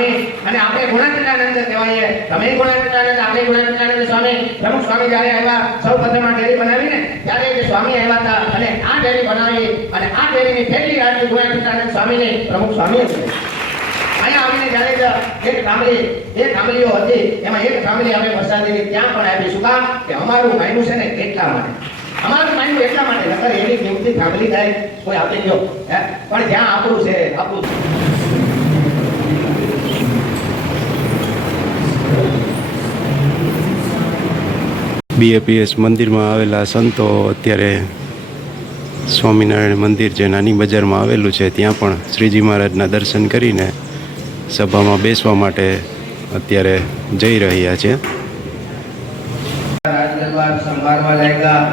સ્વામી અને આપણે ગુણાતીતાનંદ કહેવાય. તમે ગુણાતીતાનંદ, આપણે ગુણાતીતાનંદ સ્વામી. પ્રમુખ સ્વામી જ્યારે આવ્યા સૌ પ્રથમ આ ડેરી બનાવીને ત્યારે જે સ્વામી આવ્યા હતા અને આ ડેરી બનાવી અને આ ડેરીની પહેલી રાત ગુણાતીતાનંદ સ્વામીને પ્રમુખ સ્વામી છે. અહીંયા આવીને જ્યારે એક કામલીઓ હતી એમાં એક કામલી આપણે પ્રસાદીની ત્યાં પણ આપી. શું કામ? કે અમારું માયનું છે ને એટલા માટે, અમારું માયનું એટલા માટે. નકર એની કિંમતી કામલી થાય કોઈ આપી ગયો પણ જ્યાં આપણું છે આપણું. BAPS મંદિરમાં આવેલા સંતો અત્યારે સ્વામિનારાયણ મંદિર જે નાની બજારમાં આવેલું છે ત્યાં પણ શ્રીજી મહારાજના દર્શન કરીને સભામાં બેસવા માટે અત્યારે જઈ રહ્યા છે. રાજદરબાર સંભાળવા લાગ્યા.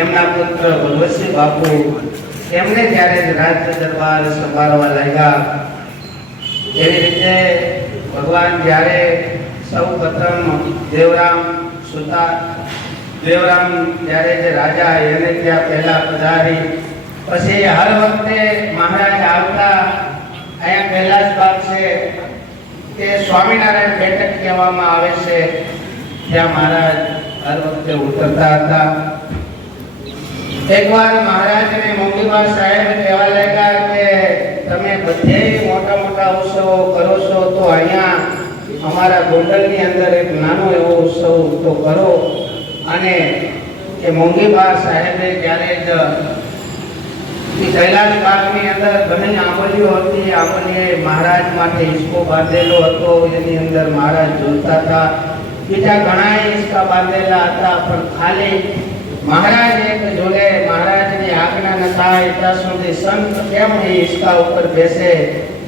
એમના પુત્ર ભગવતસિંહ બાપુ એમને જ્યારે રાજ દરબાર સંભાળવા લાગ્યા એવી રીતે ભગવાન જ્યારે સૌ પ્રથમ દેવરામ જ્યારે જે રાજા એને ત્યાં પહેલા પધારી, પછી હર વખતે મહારાજ આવતા અહીંયા કૈલાસ બાગ છે તે સ્વામિનારાયણ બેઠક કહેવામાં આવે છે ત્યાં મહારાજ હર વખતે ઉતરતા હતા. એકવાર મહારાજને મોંઘીવાર સાહેબ કહેવા લાગ્યા કે તમે બધે મોટા મોટા ઉત્સવો કરો છો તો અહીંયા અમારા ગોંડલની અંદર એક નાનો એવો ઉત્સવ તો કરો. અને કે મોંઘીવાર સાહેબે જ્યારે જ કૈલાસ બાગની અંદર ઘણી આંબલીઓ હતી, આંબલીએ મહારાજ માટે હિસ્કો બાંધેલો હતો, એની અંદર મહારાજ જોતા હતા. બીજા ઘણા હિસ્કા બાંધેલા હતા પણ ખાલી મહારાજ એક જોડે મહારાજની આજ્ઞા ન થાય ત્યાં સુધી સંત કેમ એ હિસ્કા ઉપર બેસે.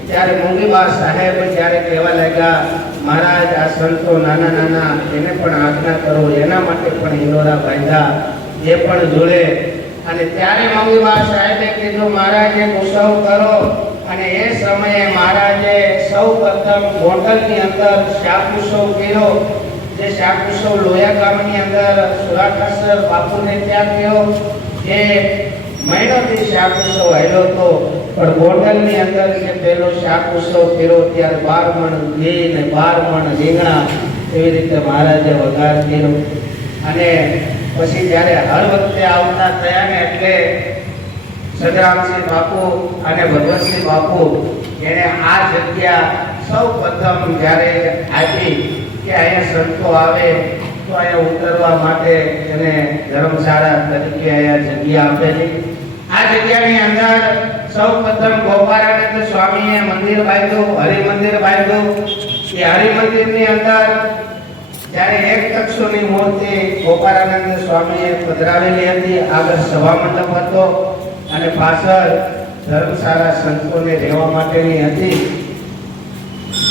ત્યારે મોંઘીવાર સાહેબ જ્યારે કહેવા લાગ્યા મહારાજ આ સંતો નાના નાના એને પણ આજ્ઞા કરો, એના માટે પણ હિલોરા બાંધ્યા એ પણ જોડે. અને ત્યારે મોંઘીવાર સાહેબે કીધું મહારાજ એક ઉત્સવ કરો. અને એ સમયે મહારાજે સૌ પ્રથમ ગોંડલની અંદર શાક ઉત્સવ કર્યો. જે શાક ઉત્સવ લોયા ગામની અંદર સુરાખાસર બાપુને ત્યાં થયો. એ મહિનોથી શાક ઉત્સવ આવ્યો હતો પણ ગોંડલની અંદર જે પહેલો શાક ઉત્સવ કર્યો ત્યારે 12 મણ ઘી ને 12 મણ રીંગણા એવી રીતે મહારાજે વઘાર કર્યો. અને પછી જ્યારે હર વખતે આવતા થયા ને એટલે સદરામસિંહ બાપુ અને ભગવતસિંહ બાપુ એને આ જગ્યા સૌ પ્રથમ જ્યારે આપી કે અહીંયા સંતો આવે તો અહીંયા ઉતરવા માટે એને ધર્મશાળા તરીકે અહીંયા જગ્યા આપેલી. આ જગ્યાની અંદર સૌ પ્રથમ ગોપાળાનંદ સ્વામીએ મંદિર બાંધ્યું, હરિમંદિર બાંધ્યું. એ હરિમંદિરની અંદર જ્યારે એક તક્ષોની મૂર્તિ ગોપાળાનંદ સ્વામીએ પધરાવેલી હતી. આગળ સભા મંડપ હતો અને પાછળ ધર્મશાળા સંતોને રહેવા માટેની હતી.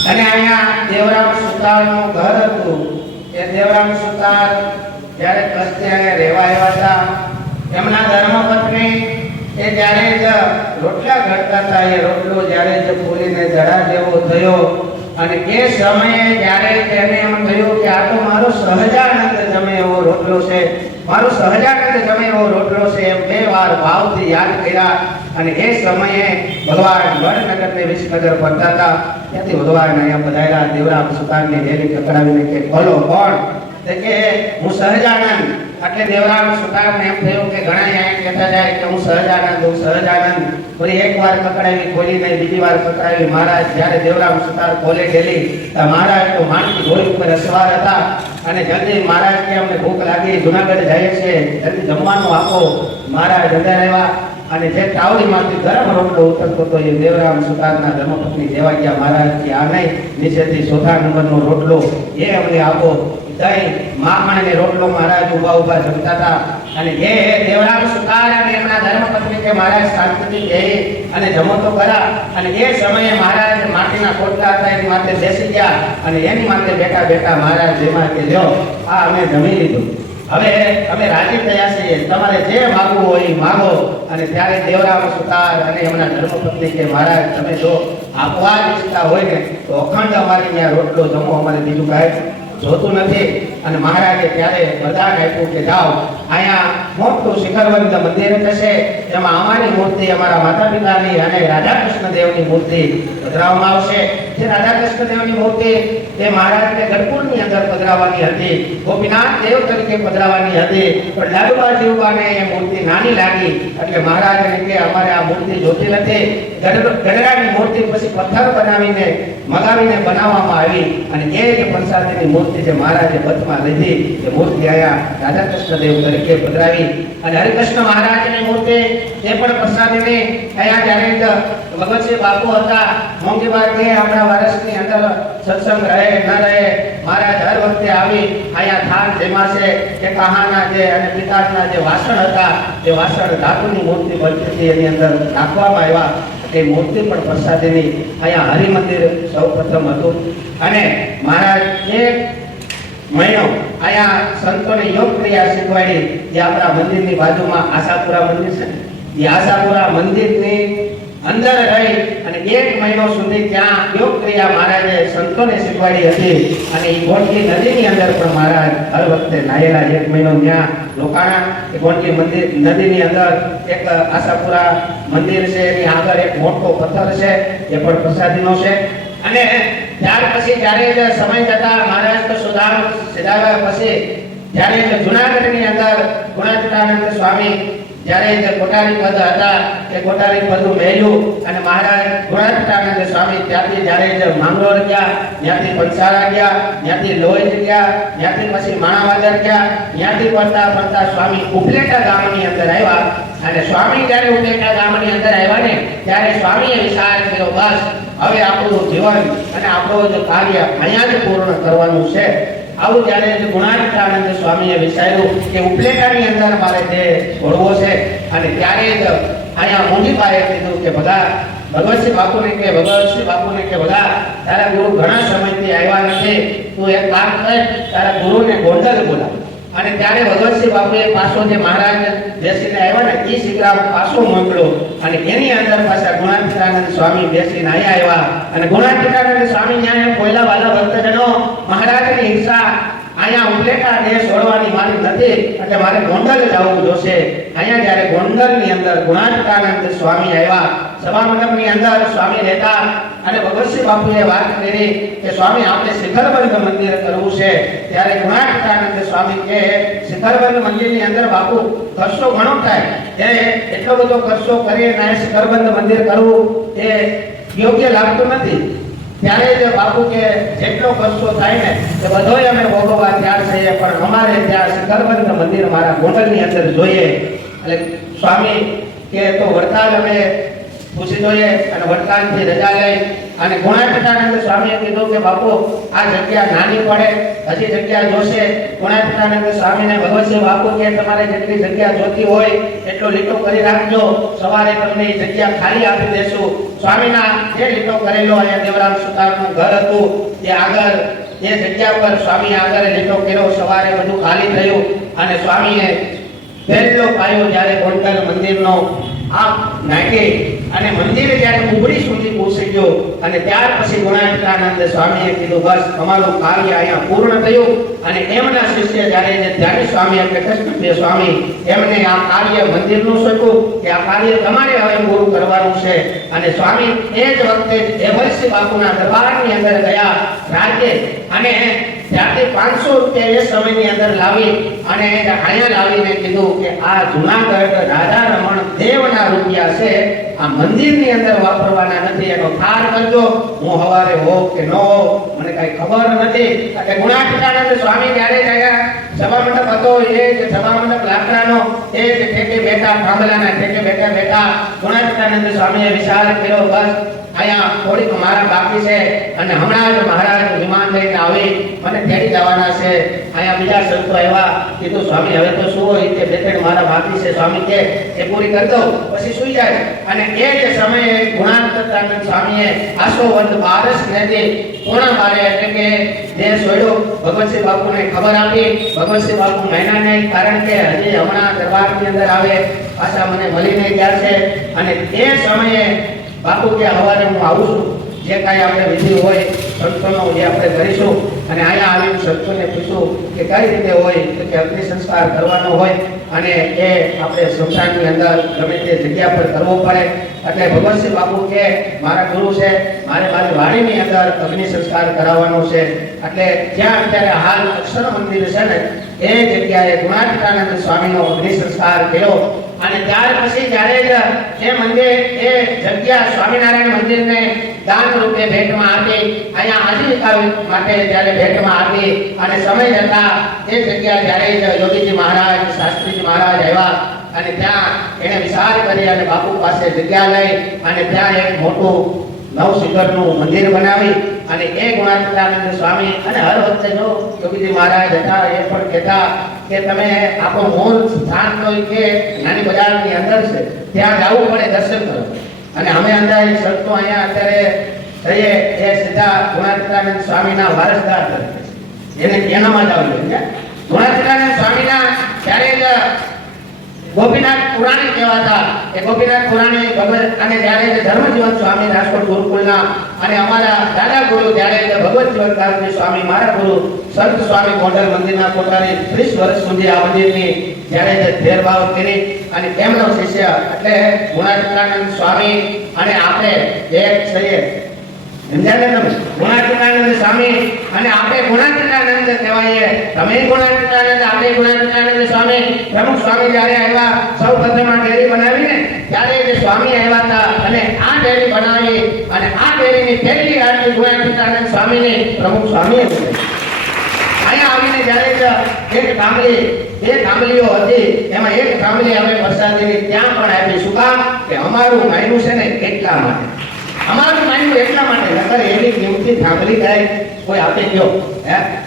અને અહીંયા દેવરામ સુતારનું ઘર હતું. એ દેવરામ સુતાર જ્યારે કચ્છે અહીંયા રહેવા આવ્યા હતા એમના ધર્મપત્ની એ જ્યારે જ રોટલા ઘડતા હતા એ રોટલો જ્યારે જ ફૂલીને જડા જેવો થયો અને એ સમયે જ્યારે તેને એમ કહ્યું કે આ તો મારો સહજાનંદ જમે એવો રોટલો છે, મારો સહજાનંદ જમે એવો રોટલો છે એમ 2 વાર ભાવથી યાદ કર્યા. અને એ સમયે ભગવાન વડનગરને વિસનગર પડતા હતા ત્યાંથી ભગવાન અહીંયા પધાર્યા. દેવરામ સુતારની રેલી કકડાવીને કે બોલો કોણ? કે હું સહજાનંદ. એટલે દેવરામ સુતારને એમ થયું કે ઘણા અહીંયા કહેતા જાય કે હું સહજાનંદ, હું સહજાનંદ. ફરી એકવાર કકડાવી ખોલી નહીં, બીજી વાર કકડાવી. મહારાજ જ્યારે દેવરામ સુતાર ખોલે ગયેલી તો મહારાજ તો માણકી ઘોડી ઉપર સવાર હતા. અને જલ્દી મહારાજ કે અમને ભૂખ લાગી, જુનાગઢ જાય છે, જલ્દી જમવાનું આપો. મહારાજ અંદર આવ્યા અને જે તાવડીમાંથી ગરમ રોટલો ઉતરતો હતો એ દેવરામ સુતારના ધર્મપત્ની દેવાગ્યા મહારાજ કે આ નહીં, નીચેથી 4થા નંબરનો રોટલો એ અમને આપો. દહીં માખણ ને રોટલો મહારાજ ઉભા જમતા હતા. અને એ દેવરામ સુતાર અને એમના ધર્મપત્ની કે મહારાજ શાંતિથી બેહી અને જમો તો ખરા. અને એ સમયે મહારાજ માટીના કોટલા હતા એની માથે બેસી ગયા અને એની માથે બેઠા બેઠા મહારાજ જેમાં કે લ્યો આ અમે જમી લીધું, હવે અમે રાજી થયા છીએ, તમારે જે માગવું હોય એ માગો. અને ત્યારે દેવરામ સુતાર અને એમના ધર્મપત્ની કે મહારાજ તમે જો આપવા ઈચ્છતા હોય ને તો અખંડ અમારે ત્યાં રોટલો જમો, અમારે બીજું કાંઈ જોતું નથી. અને મહારાજે ત્યારે વરદાન આપ્યું કે જાઓ અહીંયા મોટું શિખરબંધ મંદિર થશે, એમાં અમારી મૂર્તિ, અમારા માતા પિતાની અને રાધા કૃષ્ણ દેવની મૂર્તિ પધરાવવામાં આવશે. જે રાધા કૃષ્ણ દેવની મૂર્તિ એ મહારાજને ગઢપુરની અંદર પધરાવવાની હતી, ગોપીનાથ દેવ તરીકે પધરાવવાની હતી, પણ લાડુબા જીવબાને એ મૂર્તિ નાની લાગી એટલે મહારાજને કે અમારે આ મૂર્તિ જોતી નથી. ગઢડાની મૂર્તિ પછી પથ્થર બનાવીને મગાવીને બનાવવામાં આવી અને એ જ પ્રસાદીની મૂર્તિ જે મહારાજે બચમાં લીધી એ મૂર્તિ આયા રાધા કૃષ્ણ દેવ તરીકે પધરાવી. અને હરિકૃષ્ણ મહારાજની મૂર્તિ એ પણ પ્રસાદીની આયા જ્યારે ભગવતસિંહ બાપુ હતા મોંઘીબાર કે આપણા વર્ષની અંદર સત્સંગ રહે ન રહે, મહારાજ હર વખતે આવી અહીંયા થાળ જેમાં છે કે કહાના જે અને પિતાના જે વાસણ હતા તે વાસણ ધાતુની મૂર્તિ બનતી હતી એની અંદર નાખવામાં આવ્યા. એ મૂર્તિ પણ પ્રસાદીની અહીંયા હરિમંદિર સૌપ્રથમ હતું. અને મહારાજ એક મહિનો અહીંયા સંતોને યોગ ક્રિયા શીખવાડી. જે આપણા મંદિરની બાજુમાં આશાપુરા મંદિર છે, એ આશાપુરા મંદિરની અંદર રહી અને 1 મહિનો સુધી ત્યાં યોગ ક્રિયા મહારાજે સંતોને શીખવાડી હતી. અને એ ગોંડલી નદીની અંદર પણ મહારાજ હર વખતે નાયેલા. 1 મહિનો ત્યાં રોકાણા. એ ગોંડલી મંદિર નદીની અંદર એક આશાપુરા મંદિર છે, એની આગળ એક મોટો પથ્થર છે, એ પણ પ્રસાદીનો છે. અને ત્યાર પછી જ્યારે સમય જતા મહારાજ તો સુધાર્યા પછી જ્યારે જુનાગઢની અંદર ગુણાતીતાનંદ સ્વામી જ્યારે કોટારી પદ હતા એ કોટારી પદ મેળ્યું અને મહારાજ ગુણાતીતાનંદ સ્વામી ત્યાંથી જ્યારે માંગરોળ ગયા, ત્યાંથી પંસારા ગયા, ત્યાંથી લોહી ગયા, ત્યાંથી પછી માણાવાદર ગયા, ત્યાંથી પડતા સ્વામી ઉપલેટા ગામની અંદર આવ્યા. અને સ્વામી જ્યારે ઉપલેટા ગામની અંદર આવ્યા ને ત્યારે સ્વામીએ વિચાર કર્યો બસ હવે આપણું જીવન અને આપણું જે કાર્ય અહીંયા જ પૂર્ણ કરવાનું છે. આવું જ્યારે ગુણાતીતાનંદ સ્વામીએ વિચાર્યું કે ઉપલેટાની અંદર મારે જે છોડવો છે. અને ત્યારે જ અહીંયા મોંઘીબાએ કીધું કે ભગવતસિંહ બાપુને કે બધા તારા ગુરુ ઘણા સમયથી આવ્યા નથી, તું એક કામ કર, તારા ગુરુને ગોંડલ બોલાવ. અને ત્યારે ભગવતસિંહ બાપુએ પાછો જે મહારાજ બેસીને આવ્યા ને એ શિગ્રામ પાછો મોકલો. અને એની અંદર પાછા ગુણાતીતાનંદ સ્વામી બેસીને આવ્યા. અને ગુણાતીતાનંદ સ્વામી ત્યાં કોયલા વાલા ભક્તજનો મહારાજની ઈચ્છા અહીંયા ઉપલેટા દેશ છોડવાની મારી નથી એટલે મારે ગોંડલ જવું જોશે. અહીંયા જ્યારે ગોંડલની અંદર ગુણાતીતાનંદ સ્વામી આવ્યા, સભા મંડપની અંદર સ્વામી રહેતા. અને ભગવતસિંહ બાપુએ વાત કરી કે સ્વામી આપણે શિખરબંધ મંદિર કરવું છે. ત્યારે ગુણાતીતાનંદ સ્વામી કે શિખરબંધ મંદિરની અંદર બાપુ ખર્ચો ઘણો થાય, એટલો બધો ખર્ચો કરીને શિખરબંધ મંદિર કરવું એ યોગ્ય લાગતું નથી. ત્યારે જ બાપુ કે જેટલો ખર્ચો થાય ને તે બધોય અમે ભોગવવા તૈયાર છીએ, પણ અમારે ત્યાં શિખરબંધ મંદિર મારા ગોંડલની અંદર જોઈએ. એટલે સ્વામી કે તો વડતાલ અમે પૂછી જોઈએ. અને વડતાલથી રજા લઈ અને ગુણાતીતાનંદ સ્વામીએ કીધું કે બાપુ આ જગ્યા નાની પડે, હજી જગ્યા જોશે. ગુણાતીતાનંદ સ્વામીને ભગવતસિંહ બાપુ કે તમારે જેટલી જગ્યા જોતી હોય એટલો લીટો કરી રાખજો, સવારે તમને એ જગ્યા ખાલી આપી દેશું. સ્વામીના જે લીટો કરેલો અહીંયા દેવરામ સુતારનું ઘર હતું એ આગળ એ જગ્યા પર સ્વામી આગળ લીટો કર્યો, સવારે બધું ખાલી થયું. અને સ્વામીએ પહેલો પાયો જ્યારે ગોંડલ મંદિરનો આ નાખી અને મંદિર જ્યારે ઉભરી સુધી પહોંચી ગયો. અને ત્યાર પછી ગુણાતીતાનંદ સ્વામીએ કીધું બસ તમારું કાર્ય અહીંયા પૂર્ણ થયું. અને એમના શિષ્ય જ્યારે ધ્યાની સ્વામી એટલે કૃષ્ણદેવ સ્વામી એમને આ કાર્ય મંદિરનું સોંપ્યું કે આ કાર્ય તમારે હવે પૂરું કરવાનું છે. અને સ્વામી એ જ વખતે દેવલસિંહ બાપુના દરબારની અંદર ગયા રાજ્ય. અને ત્યાંથી 500 રૂપિયા એ સમયની અંદર લાવી અને અહીંયા લાવીને કીધું કે આ જુનાગઢ રાજા રમણ દેવના રૂપિયા છે, આ મંદિરની અંદર વાપરવાના નથી, એનો ઠાર કરજો. હું હવારે હો કે ન હો મને કઈ ખબર નથી. એટલે ગુણાતીતાનંદ સ્વામી ત્યારે ગયા સભા મંડપ હતો, એ જે સભા મંડપ લાકડાનો એ જ ઠેકે બેઠા, થાંભલાના ઠેકે બેઠા ગુણાતીતાનંદ સ્વામીએ વિચાર કર્યો બસ અહીંયા થોડીક મારા બાકી છે અને હમણાં જ મહારાજ વિમાન લઈને આવી મને તેડી જવાના છે. અહીંયા બીજા સંતો આવ્યા, કીધું સ્વામી હવે તો શું હોય કે બે મારા બાકી છે, સ્વામી કે એ પૂરી કરી દો પછી સુઈ જાય. અને એ જ સમયે ગુણાતીતાનંદ સ્વામીએ આસો વંદ 12 ને પૂર્ણ મારે એટલે કે જે સોયડો ભગવતસિંહ બાપુને ખબર આપી. ભગવતસિંહ બાપુ મહિના નહીં, કારણ કે હજી હમણાં દરબારની અંદર આવે પાછા મને મળીને ગયા છે. અને એ સમયે બાપુ કે હવારે હું આવું છું જે કાંઈ આપણે વિધિ હોય સંતોનો એ આપણે કરીશું અને અહીંયા આવીને સંતોને પૂછું કે કઈ રીતે હોય તો કે અગ્નિ સંસ્કાર કરવાનો હોય અને એ આપણે સ્મશાનની અંદર ગમે તે જગ્યા પર કરવો પડે એટલે ભગવતસિંહ બાપુ કે મારા ગુરુ છે મારે મારી વાડીની અંદર અગ્નિ સંસ્કાર કરાવવાનો છે એટલે જ્યાં અત્યારે હાલ અક્ષર મંદિર છે ને એ જગ્યાએ ગુણાતીતાનંદ સ્વામીનો અગ્નિ સંસ્કાર કર્યો અને ત્યાર પછી જ્યારે એ મંદિર એ જગ્યા સ્વામિનારાયણ મંદિરને દાન રૂપે ભેટમાં આપી અહીંયા આજીવિકા માટે જ્યારે ભેટમાં આપી અને સમય જતા એ જગ્યા જ્યારે યોગીજી મહારાજ શાસ્ત્રીજી મહારાજ આવ્યા અને ત્યાં એને વિચાર કરી અને બાપુ પાસે જગ્યા લઈ અને ત્યાં એક મોટું નવશિખરનું મંદિર બનાવી અને એ ગુણાતીતાનંદ સ્વામી અને હર વખતે જો યોગીજી મહારાજ હતા એ પણ કહેતા કે તમે આપણો મૂળ સ્થાન તો કે નાની બજારની અંદર છે ત્યાં જવું પડે દર્શન કરો અને અમે અંદર સંતો અહીંયા અત્યારે જઈએ એ સીધા ગુણાતીતાનંદ સ્વામીના વારસદાર તરીકે એને એનામાં જ આવવું જોઈએ ગુણાતીતાનંદ સ્વામીના જ્યારે ગોપીનાથ પુરાણી કહેવાતા એ ગોપીનાથ પુરાણી ભગવત અને જ્યારે ધર્મજીવન સ્વામી રાજકોટ ગુરુકુળના અને અમારા દાદા ગુરુ જ્યારે ભગવત જીવનકારજી સ્વામી મારા ગુરુ સંત સ્વામી ગોંડલ મંદિરના કોટારી 30 વર્ષ સુધી આ મંદિરની જ્યારે ફેરભાવ કરી અને તેમનો શિષ્ય એટલે ગુણાતીતાનંદ સ્વામી અને આપણે એક છીએ ગુણાતીતાનંદ સ્વામી અને આપણે ગુણાતીતાનંદ કહેવાય તમે ગુણાતીતાનંદ આપણે ગુણાતીતાનંદ સ્વામી પ્રમુખ સ્વામી જ્યારે આવ્યા સૌ પ્રથમ આ ડેરી બનાવીને ત્યારે જે સ્વામી આવ્યા હતા અને આ ડેરી બનાવી અને આ ડેરીની પહેલી આરતી ગુણાતીતાનંદ સ્વામીની પ્રમુખ સ્વામીએ કરી અહીંયા આવીને જ્યારે એક કામલી બે કામલીઓ હતી એમાં એક કામલી અમે પ્રસાદીની ત્યાં પણ આપી શું કામ કે અમારું માયનું છે ને એટલા માટે અમારું માન્યું એટલા માટે નકર એવી કિંમતી થાંભલી કાંઈ કોઈ આપે ગયો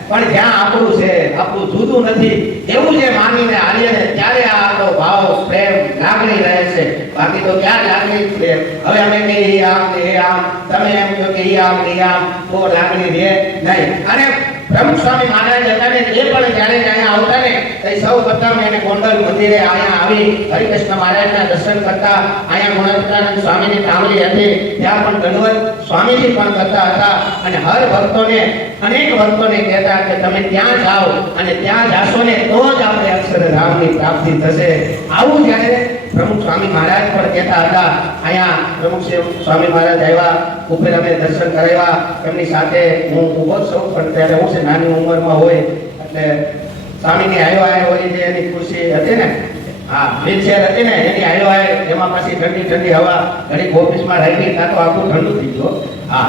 પણ જ્યાં આપણું છે આપણું જુદું નથી એવું જે માનીને આલીએ ને ત્યારે આ આપણો ભાવ પ્રેમ લાગણી રહે છે બાકી તો ક્યાં લાગણી પ્રેમ હવે અમે કહીએ આમ ને એ આમ તમે એમ કહો કે એ આમ ને આમ તો લાગણી રહે નહીં અને પ્રમુખ સ્વામી મહારાજ હતા ને એ પણ જ્યારે અહીંયા આવતા ને તે સૌ પ્રથમ એને ગોંડલ મંદિરે અહીંયા આવી હરિકૃષ્ણ મહારાજના દર્શન કરતા અહીંયા ગુણાતીતાનંદ સ્વામીની કામલી હતી ત્યાં પણ દંડવત સ્વામીજી પણ કરતા હતા અને હર ભક્તોને અનેક ભક્તોને કહેતા કે તમે ત્યાં જાઓ અને ત્યાં જાશો ને તો જ આપણે અક્ષરધામની પ્રાપ્તિ થશે આવું જ્યારે પ્રમુખ સ્વામી મહારાજ પણ કહેતા હતા અહીંયા પ્રમુખ સ્વામી મહારાજ આવ્યા ઉપર અમે દર્શન કરાવ્યા એમની સાથે હું ઉભો છું પણ ત્યારે હું છે નાની ઉંમરમાં હોય એટલે સ્વામીની આવ્યો હોય જે એની ખુરશી હતી ને હા વ્હીલચેર હતી ને એની આવ્યો એમાં પાછી ઠંડી ઠંડી હવા ઘણી ઓફિસમાં રાખી ત્યાં તો આખું ઠંડુ થઈ ગયું હા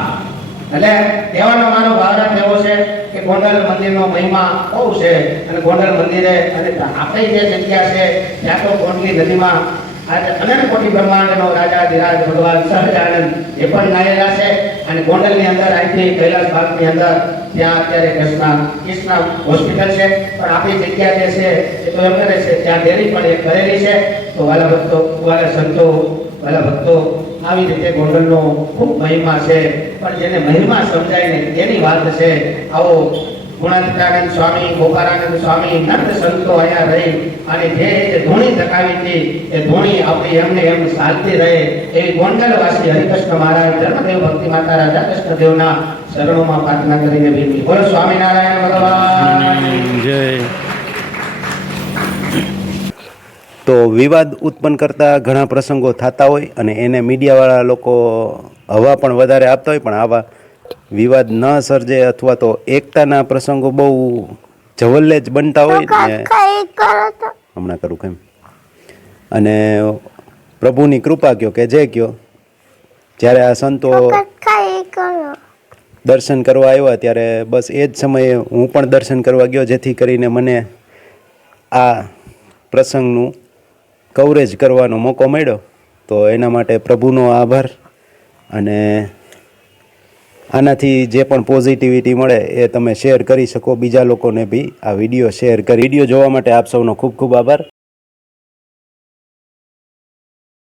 એટલે કહેવાનો મારો ભાવરાત એવો છે કે ગોંડલ મંદિરનો મહિમા બહુ છે અને ગોંડલ મંદિરે અને આપણી જે જગ્યા છે ત્યાં તો ગોંડલી નદીમાં આજે અનંત કોટી બ્રહ્માંડનો રાજા ધીરાજ ભગવાન સહજાનંદ એ પણ નાયેલા છે અને ગોંડલની અંદર અહીંથી કૈલાસ બાગની અંદર ત્યાં અત્યારે કૃષ્ણ હોસ્પિટલ છે પણ આપણી જગ્યા જે છે એ તો એમ કરે છે ત્યાં ડેરી પણ એક કરેલી છે તો વાલા ભક્તો વાલા સંતો વાલા ભક્તો આવી રીતે ગોંડલનો ખૂબ મહિમા છે પણ જેને મહિમા સમજાય ને એની વાત છે આવો ગુણાતીતાનંદ સ્વામી ગોપાળાનંદ સ્વામી નંદ સંતો અહીંયા રહી અને જે ધૂણી ટકાવી હતી એ ધૂણી આપણી એમને એમ ચાલતી રહે એવી ગોંડલવાસી હરિકૃષ્ણ મહારાજ ધર્મદેવ ભક્તિ માતા રાજા કૃષ્ણદેવના શરણોમાં પ્રાર્થના કરીને વિનંતી બોલો સ્વામિનારાયણ ભગવાન જય. તો વિવાદ ઉત્પન્ન કરતા ઘણા પ્રસંગો થતા હોય અને એને મીડિયાવાળા લોકો હવા પણ વધારે આપતા હોય પણ આવા વિવાદ ન સર્જે અથવા તો એકતાના પ્રસંગો બહુ જવલ્લે જ બનતા હોય ને હમણાં કરું કેમ અને પ્રભુની કૃપા કયો કે જે કયો જ્યારે આ સંતો દર્શન કરવા આવ્યા ત્યારે બસ એ જ સમયે હું પણ દર્શન કરવા ગયો જેથી કરીને મને આ પ્રસંગનું કવરેજ કરવાનો મોકો મળ્યો તો એના માટે પ્રભુનો આભાર અને આનાથી જે પણ પોઝિટિવિટી મળે એ તમે શેર કરી શકો બીજા લોકોને બી આ વિડીયો શેર કરી વિડીયો જોવા માટે આપ સૌનો ખૂબ ખૂબ આભાર